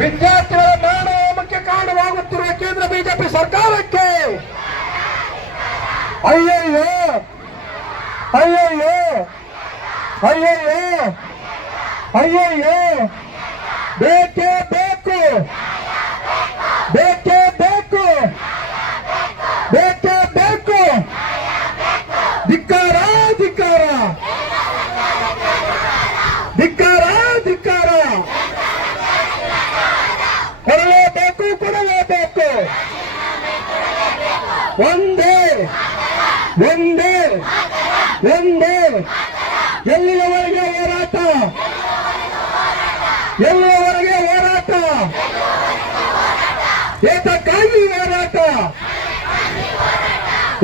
ವಿದ್ಯಾರ್ಥಿಗಳ ಮಾನವಕ್ಕೆ ಕಾರಣವಾಗುತ್ತಿರುವ ಕೇಂದ್ರ ಬಿಜೆಪಿ ಸರ್ಕಾರಕ್ಕೆ ಅಯ್ಯಯ್ಯೋ ಅಯ್ಯಯ್ಯೋ ಅಯ್ಯಯ್ಯೋ ಅಯ್ಯಯ್ಯೋ ಬೇಕೇ ಬೇಕು ಬೇಕೇ ಬೇಕು ಬೇಕೇ ಬೇಕು ಧಿಕ್ಕಾರ ಧಿಕ್ಕಾರ ಧಿಕ್ಕಾರ ಧಿಕ್ಕಾರ ಕೊಡಲೇಬೇಕು ಕೊಡಲೇಬೇಕು ಒಂದೇ ಒಂದೇ ಒಂದೇ ಎಲ್ಲಿಯವರೆಗೆ ಹೋರಾಟ ಎಲ್ಲಿಯವರೆಗೆ ಹೋರಾಟ ಏತಕ್ಕಾಗಿ ಹೋರಾಟ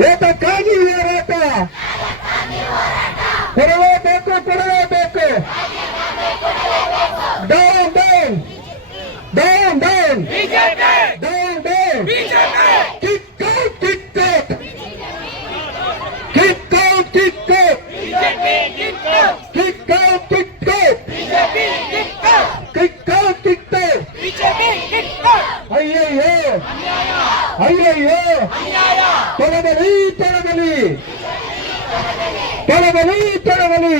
ಏತಕ್ಕಾಗಿ ಹೋರಾಟ ಕೊಡಲೇಬೇಕು ಕೊಡಲೇಬೇಕು down down down down down down kick out kick out kick out kick out kick out kick out kick out kick out ಅಯ್ಯಯ್ಯೋ ಅಯ್ಯಯ್ಯೋ ತೊಲಗಲಿ ತೊಲಗಲಿ ತೊಲಗಲಿ ತೊಲಗಲಿ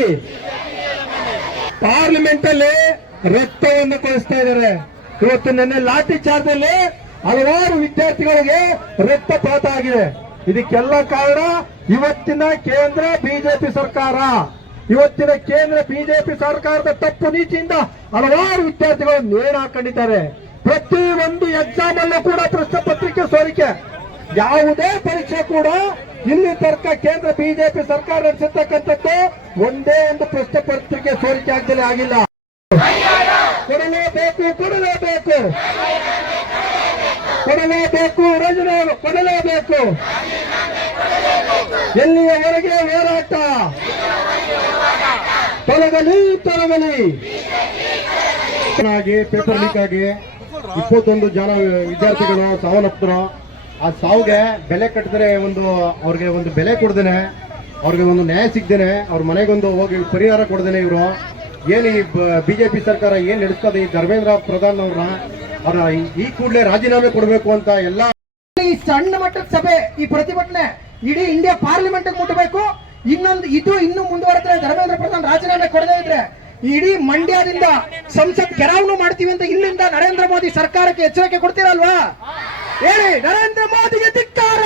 ಪಾರ್ಲಿಮೆಂಟ್ ಅಲ್ಲಿ ರಕ್ತವನ್ನು ಕೊಡಿಸ್ತಾ ಇದ್ದಾರೆ. ಇವತ್ತು ನಿನ್ನೆ ಲಾಠಿ ಚಾರ್ಜ್ ಅಲ್ಲಿ ಹಲವಾರು ವಿದ್ಯಾರ್ಥಿಗಳಿಗೆ ರಕ್ತಪಾತ ಆಗಿದೆ. ಇದಕ್ಕೆಲ್ಲ ಕಾರಣ ಇವತ್ತಿನ ಕೇಂದ್ರ ಬಿಜೆಪಿ ಸರ್ಕಾರ. ಇವತ್ತಿನ ಕೇಂದ್ರ ಬಿಜೆಪಿ ಸರ್ಕಾರದ ತಪ್ಪು ನೀತಿಯಿಂದ ಹಲವಾರು ವಿದ್ಯಾರ್ಥಿಗಳು ನೇಣು ಹಾಕೊಂಡಿದ್ದಾರೆ. ಪ್ರತಿ ಒಂದು ಎಕ್ಸಾಮ್ ಅಲ್ಲೂ ಕೂಡ ಪ್ರಶ್ನೆ ಪತ್ರಿಕೆ ಸೋರಿಕೆ. ಯಾವುದೇ ಪರೀಕ್ಷೆ ಕೂಡ ಇಲ್ಲಿ ತನಕ ಕೇಂದ್ರ ಬಿಜೆಪಿ ಸರ್ಕಾರ ನಡೆಸಿರ್ತಕ್ಕಂಥದ್ದು ಒಂದೇ ಒಂದು ಪ್ರಶ್ನೆ ಪತ್ರಿಕೆ ಸೋರಿಕೆ ಆಗಲೇ ಆಗಿಲ್ಲ. ಕೊಡಲೇಬೇಕು ಕೊಡಲೇಬೇಕು ಕೊಡಲೇಬೇಕು ರಾಜೀನಾಮೆ ಕೊಡಲೇಬೇಕು. ಎಲ್ಲಿಯವರೆಗೆ ಹೋರಾಟ ತೊಲಗಲಿ ತೊಲಗಲಿ. ಪೇಪರ್ ಲೀಕ್ ಆಗಿ 21 ಜನ ವಿದ್ಯಾರ್ಥಿಗಳು ಸಾವನ್ನಪ್ತರು. ಆ ಸಾವಿಗೆ ಬೆಲೆ ಕಟ್ಟಿದ್ರೆ ಅವ್ರಿಗೆ ಒಂದು ಬೆಲೆ ಕೊಡ್ದೇನೆ, ಅವ್ರಿಗೆ ಒಂದು ನ್ಯಾಯ ಸಿಗ್ದೇನೆ, ಅವ್ರ ಮನೆಗೊಂದು ಹೋಗಿ ಪರಿಹಾರ ಕೊಡ್ದೇನೆ ಇವರು ಏನು ಈ ಬಿಜೆಪಿ ಸರ್ಕಾರ ಏನ್ ನಡೆಸ್ತದೆ ಈ ಧರ್ಮೇಂದ್ರ ಪ್ರಧಾನ್ ಅವ್ರ ಈ ಕೂಡಲೇ ರಾಜೀನಾಮೆ ಕೊಡಬೇಕು ಅಂತ ಎಲ್ಲ ಈ ಸಣ್ಣ ಮಟ್ಟದ ಸಭೆ ಈ ಪ್ರತಿಭಟನೆ ಇಡೀ ಇಂಡಿಯಾ ಪಾರ್ಲಿಮೆಂಟ್ ಮುಟ್ಟಬೇಕು. ಇನ್ನು ಮುಂದುವರೆದ್ರೆ ಧರ್ಮೇಂದ್ರ ಪ್ರಧಾನ್ ರಾಜೀನಾಮೆ ಕೊಡದೇ ಇದ್ರೆ ಇಡೀ ಮಂಡ್ಯದಿಂದ ಸಂಸತ್ ಗೆರಾವ್ನು ಮಾಡ್ತೀವಿ ಅಂತ ಇಲ್ಲಿಂದ ನರೇಂದ್ರ ಮೋದಿ ಸರ್ಕಾರಕ್ಕೆ ಎಚ್ಚರಿಕೆ ಕೊಡ್ತೀರಲ್ವಾ? ಹೇಳಿ, ನರೇಂದ್ರ ಮೋದಿಗೆ ಧಿಕ್ಕಾರ,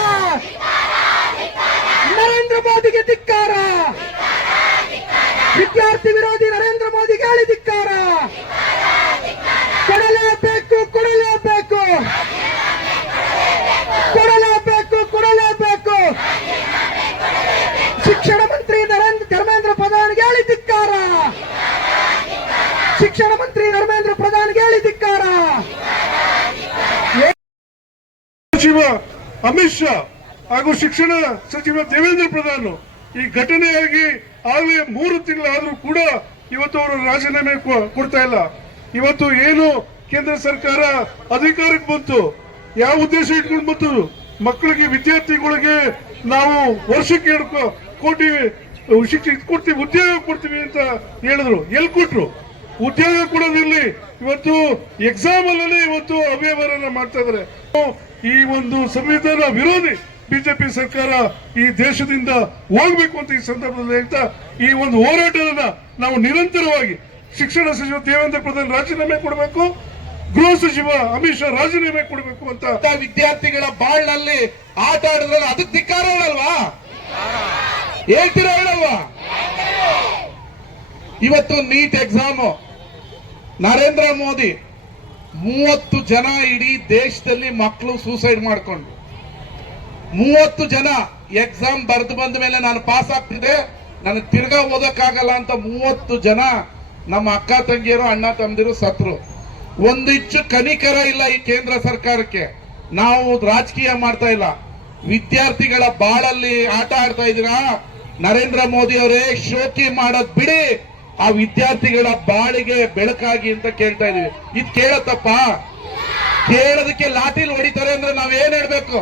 ನರೇಂದ್ರ ಮೋದಿಗೆ ಧಿಕ್ಕಾರ, ವಿದ್ಯಾರ್ಥಿ ವಿರೋಧಿ ನರೇಂದ್ರ ಮೋದಿಗೆ ಹೇಳಿ ಧಿಕ್ಕಾರ. ಕೊಡಲೇಬೇಕು ಕೊಡಲೇಬೇಕು ಕೊಡಲೇಬೇಕು ಕೊಡಲೇಬೇಕು. ಶಿಕ್ಷಣ ಮಂತ್ರಿ ಧರ್ಮೇಂದ್ರ ಪ್ರಧಾನ್ಗೆ ಹೇಳಿ ಧಿಕ್ಕಾರ. ಶಿಕ್ಷಣ ಮಂತ್ರಿ ಧರ್ಮೇಂದ್ರ ಪ್ರಧಾನ್ಗೆ ಹೇಳಿ ಧಿಕ್ಕಾರ. ಸಚಿವ ಅಮಿತ್ ಶಾ ಹಾಗೂ ಶಿಕ್ಷಣ ಸಚಿವ ದೇವೇಂದ್ರ ಪ್ರಧಾನ್ ಈ ಘಟನೆಯಾಗಿ ಆಗಲೇ 3 ತಿಂಗಳಾದ್ರೂ ಕೂಡ ಇವತ್ತು ಅವರು ರಾಜೀನಾಮೆ ಕೊಡ್ತಾ ಇಲ್ಲ. ಇವತ್ತು ಏನು ಕೇಂದ್ರ ಸರ್ಕಾರ ಅಧಿಕಾರಕ್ಕೆ ಬಂತು, ಯಾವ ಉದ್ದೇಶ ಇಟ್ಕೊಂಡು ಬಂತು? ಮಕ್ಕಳಿಗೆ ವಿದ್ಯಾರ್ಥಿಗಳಿಗೆ ನಾವು ವರ್ಷಕ್ಕೆ 2 ಕೋಟಿ ಶಿಕ್ಷೆ ಕೊಡ್ತೀವಿ, ಉದ್ಯೋಗ ಕೊಡ್ತೀವಿ ಅಂತ ಹೇಳಿದ್ರು. ಎಲ್ಲಿ ಕೊಟ್ರು? ಉದ್ಯೋಗ ಕೊಡೋದಿರ್ಲಿ, ಇವತ್ತು ಎಕ್ಸಾಮ್ ಅಲ್ಲೇ ಇವತ್ತು ಅವ್ಯವಹಾರ ಮಾಡ್ತಾ ಇದ್ದಾರೆ. ಈ ಒಂದು ಸಂವಿಧಾನ ವಿರೋಧಿ ಬಿಜೆಪಿ ಸರ್ಕಾರ ಈ ದೇಶದಿಂದ ಹೋಗ್ಬೇಕು ಅಂತ ಈ ಸಂದರ್ಭದಲ್ಲಿ ಹೇಳ್ತಾ ಈ ಒಂದು ಹೋರಾಟವನ್ನ ನಾವು ನಿರಂತರವಾಗಿ ಶಿಕ್ಷಣ ಸಚಿವ ದೇವೇಂದ್ರ ಪ್ರಧಾನ್ ರಾಜೀನಾಮೆ ಕೊಡಬೇಕು, ಗೃಹ ಸಚಿವ ಅಮಿತ್ ಶಾ ರಾಜೀನಾಮೆ ಕೊಡಬೇಕು ಅಂತ ವಿದ್ಯಾರ್ಥಿಗಳ ಬಾಳ್ನಲ್ಲಿ ಆಟ ಆಡಿದ್ರಲ್ಲ ಅದಕ್ಕೆ ಧಿಕ್ಕಾರ ಹೇಳಲ್ವಾ? ಹೇಳ್ತೀರಾ ಹೇಳಲ್ವಾ? ಇವತ್ತು ನೀಟ್ ಎಕ್ಸಾಮ್ ನರೇಂದ್ರ ಮೋದಿ 30 ಜನ ಇಡೀ ದೇಶದಲ್ಲಿ ಮಕ್ಕಳು ಸೂಸೈಡ್ ಮಾಡ್ಕೊಂಡು 30 ಜನ ಎಕ್ಸಾಮ್ ಬರೆದು ಬಂದ ಮೇಲೆ ನಾನು ಪಾಸ್ ಆಗ್ತಿದೆ, ನನಗೆ ತಿರ್ಗಾ ಓದಕ್ಕಾಗಲ್ಲ ಅಂತ 30 ಜನ ನಮ್ಮ ಅಕ್ಕ ತಂಗಿಯರು ಅಣ್ಣ ತಮ್ಮದಿರು ಸತ್ರು. ಒಂದು ಇಂಚು ಕನಿಕರ ಇಲ್ಲ ಈ ಕೇಂದ್ರ ಸರ್ಕಾರಕ್ಕೆ. ನಾವು ರಾಜಕೀಯ ಮಾಡ್ತಾ ಇಲ್ಲ, ವಿದ್ಯಾರ್ಥಿಗಳ ಬಾಳಲ್ಲಿ ಆಟ ಆಡ್ತಾ ಇದ್ದೀರಾ. ನರೇಂದ್ರ ಮೋದಿ ಅವರೇ, ಶೋಕಿ ಮಾಡೋದ್ ಬಿಡಿ, ಆ ವಿದ್ಯಾರ್ಥಿಗಳ ಬಾಳಿಗೆ ಬೆಳಕಾಗಿ ಅಂತ ಕೇಳ್ತಾ ಇದೀವಿ. ಇದು ಕೇಳತ್ತಪ್ಪ? ಕೇಳೋದಕ್ಕೆ ಲಾಠಿಲ್ ಹೊಡಿತಾರೆ ಅಂದ್ರೆ ನಾವೇನ್ ಹೇಳ್ಬೇಕು?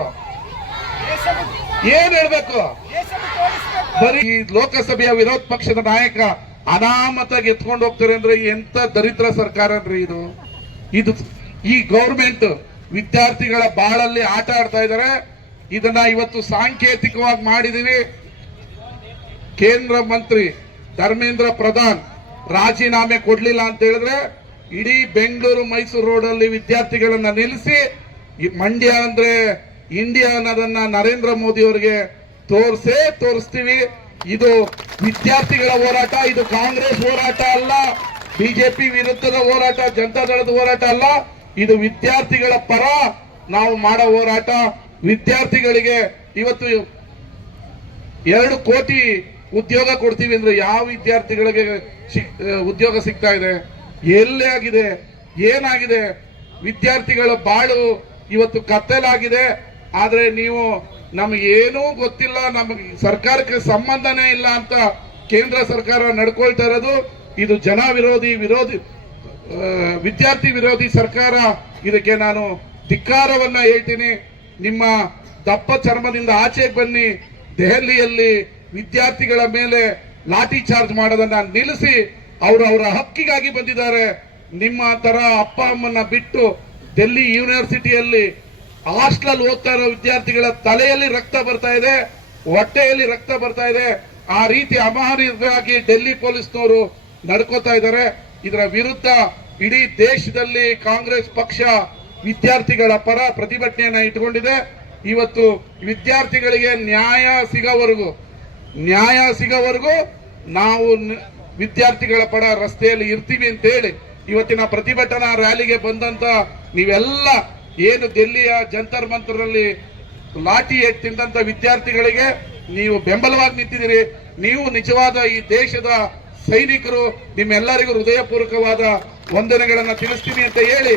ಏನ್ ಹೇಳ್ಬೇಕು? ಬರೀ ಲೋಕಸಭೆಯ ವಿರೋಧ ಪಕ್ಷದ ನಾಯಕ ಅನಾಮತಾಗಿ ಎತ್ಕೊಂಡು ಹೋಗ್ತಾರೆ ಅಂದ್ರೆ ಎಂತ ದರಿದ್ರ ಸರ್ಕಾರ ಅಂದ್ರೆ ಇದು ಈ ಗೌರ್ಮೆಂಟ್ ವಿದ್ಯಾರ್ಥಿಗಳ ಬಾಳಲ್ಲಿ ಆಟ ಆಡ್ತಾ ಇದ್ದಾರೆ. ಇದನ್ನ ಇವತ್ತು ಸಾಂಕೇತಿಕವಾಗಿ ಮಾಡಿದೀವಿ. ಕೇಂದ್ರ ಮಂತ್ರಿ ಧರ್ಮೇಂದ್ರ ಪ್ರಧಾನ್ ರಾಜೀನಾಮೆ ಕೊಡ್ಲಿಲ್ಲ ಅಂತ ಹೇಳಿದ್ರೆ ಇಡೀ ಬೆಂಗಳೂರು ಮೈಸೂರು ರೋಡ್ ಅಲ್ಲಿ ವಿದ್ಯಾರ್ಥಿಗಳನ್ನ ನಿಲ್ಲಿಸಿ ಈ ಮಂಡ್ಯ ಅಂದ್ರೆ ಇಂಡಿಯಾ ಅನ್ನೋದನ್ನ ನರೇಂದ್ರ ಮೋದಿ ಅವರಿಗೆ ತೋರಿಸ್ತೀವಿ. ಇದು ವಿದ್ಯಾರ್ಥಿಗಳ ಹೋರಾಟ, ಇದು ಕಾಂಗ್ರೆಸ್ ಹೋರಾಟ ಅಲ್ಲ, ಬಿಜೆಪಿ ವಿರುದ್ಧದ ಹೋರಾಟ, ಜನತಾದಳದ ಹೋರಾಟ ಅಲ್ಲ. ಇದು ವಿದ್ಯಾರ್ಥಿಗಳ ಪರ ನಾವು ಮಾಡೋ ಹೋರಾಟ. ವಿದ್ಯಾರ್ಥಿಗಳಿಗೆ ಇವತ್ತು 2 ಕೋಟಿ ಉದ್ಯೋಗ ಕೊಡ್ತೀವಿ ಅಂದ್ರೆ ಯಾವ ವಿದ್ಯಾರ್ಥಿಗಳಿಗೆ ಉದ್ಯೋಗ ಸಿಗ್ತಾ ಇದೆ? ಎಲ್ಲೇ ಆಗಿದೆ? ಏನಾಗಿದೆ? ವಿದ್ಯಾರ್ಥಿಗಳ ಬಾಳು ಇವತ್ತು ಕತ್ತಲಾಗಿದೆ. ಆದ್ರೆ ನೀವು ನಮಗೇನೂ ಗೊತ್ತಿಲ್ಲ, ನಮಗೆ ಸರ್ಕಾರಕ್ಕೆ ಸಂಬಂಧನೇ ಇಲ್ಲ ಅಂತ ಕೇಂದ್ರ ಸರ್ಕಾರ ನಡ್ಕೊಳ್ತಾ ಇರೋದು. ಇದು ಜನ ವಿರೋಧಿ ವಿದ್ಯಾರ್ಥಿ ವಿರೋಧಿ ಸರ್ಕಾರ. ಇದಕ್ಕೆ ನಾನು ಧಿಕ್ಕಾರವನ್ನ ಹೇಳ್ತೀನಿ. ನಿಮ್ಮ ದಪ್ಪ ಚರ್ಮದಿಂದ ಆಚೆಗೆ ಬನ್ನಿ. ದೆಹಲಿಯಲ್ಲಿ ವಿದ್ಯಾರ್ಥಿಗಳ ಮೇಲೆ ಲಾಠಿ ಚಾರ್ಜ್ ಮಾಡೋದನ್ನ ನಿಲ್ಲಿಸಿ. ಅವರ ಹಕ್ಕಿಗಾಗಿ ಬಂದಿದ್ದಾರೆ. ನಿಮ್ಮ ತರ ಅಪ್ಪ ಅಮ್ಮನ್ನ ಬಿಟ್ಟು ಡೆಲ್ಲಿ ಯೂನಿವರ್ಸಿಟಿಯಲ್ಲಿ ಹಾಸ್ಟೆಲ್ ಓದ್ತಾ ಇರೋ ವಿದ್ಯಾರ್ಥಿಗಳ ತಲೆಯಲ್ಲಿ ರಕ್ತ ಬರ್ತಾ ಇದೆ, ಹೊಟ್ಟೆಯಲ್ಲಿ ರಕ್ತ ಬರ್ತಾ ಇದೆ. ಆ ರೀತಿ ಅಮಾನವೀಯವಾಗಿ ಡೆಲ್ಲಿ ಪೊಲೀಸ್ನವರು ನಡ್ಕೋತಾ ಇದ್ದಾರೆ. ಇದರ ವಿರುದ್ಧ ಇಡೀ ದೇಶದಲ್ಲಿ ಕಾಂಗ್ರೆಸ್ ಪಕ್ಷ ವಿದ್ಯಾರ್ಥಿಗಳ ಪರ ಪ್ರತಿಭಟನೆಯನ್ನ ಇಟ್ಟುಕೊಂಡಿದೆ. ಇವತ್ತು ವಿದ್ಯಾರ್ಥಿಗಳಿಗೆ ನ್ಯಾಯ ಸಿಗೋವರೆಗೂ ನಾವು ವಿದ್ಯಾರ್ಥಿಗಳ ಪರ ರಸ್ತೆಯಲ್ಲಿ ಇರ್ತೀವಿ ಅಂತ ಹೇಳಿ ಇವತ್ತಿನ ಪ್ರತಿಭಟನಾ ರ್ಯಾಲಿಗೆ ಬಂದಂತ ನೀವೆಲ್ಲ ಏನು ದಿಲ್ಲಿಯ ಜಂತರ್ ಮಂತರಲ್ಲಿ ಲಾಠಿ ಏಟ್ ತಿಂದಂತ ವಿದ್ಯಾರ್ಥಿಗಳಿಗೆ ನೀವು ಬೆಂಬಲವಾಗಿ ನಿಂತಿದ್ದೀರಿ. ನೀವು ನಿಜವಾದ ಈ ದೇಶದ ಸೈನಿಕರು. ನಿಮ್ಮೆಲ್ಲರಿಗೂ ಹೃದಯಪೂರ್ವಕವಾದ ವಂದನೆಗಳನ್ನ ತಿಳಿಸ್ತೀನಿ ಅಂತ ಹೇಳಿ